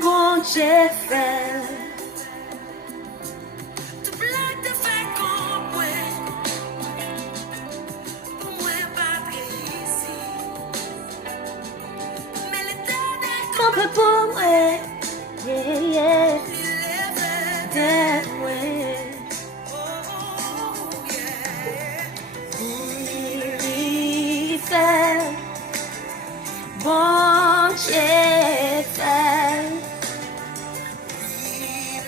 moi, bon Dieu fait. Mon peu pour moi, yeah, yeah, that way. Il fait, bon Dieu fait.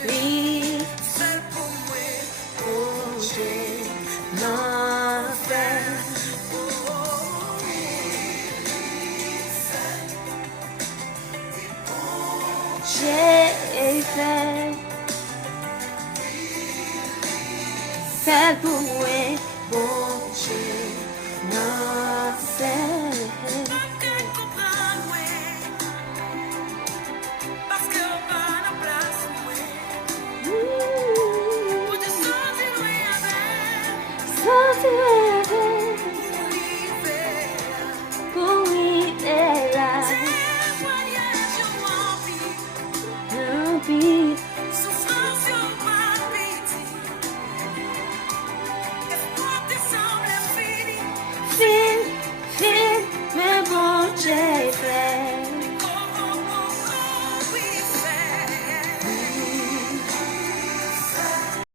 Oui, bon Dieu non fait. J'ai fait, fait pour moi, bon Dieu.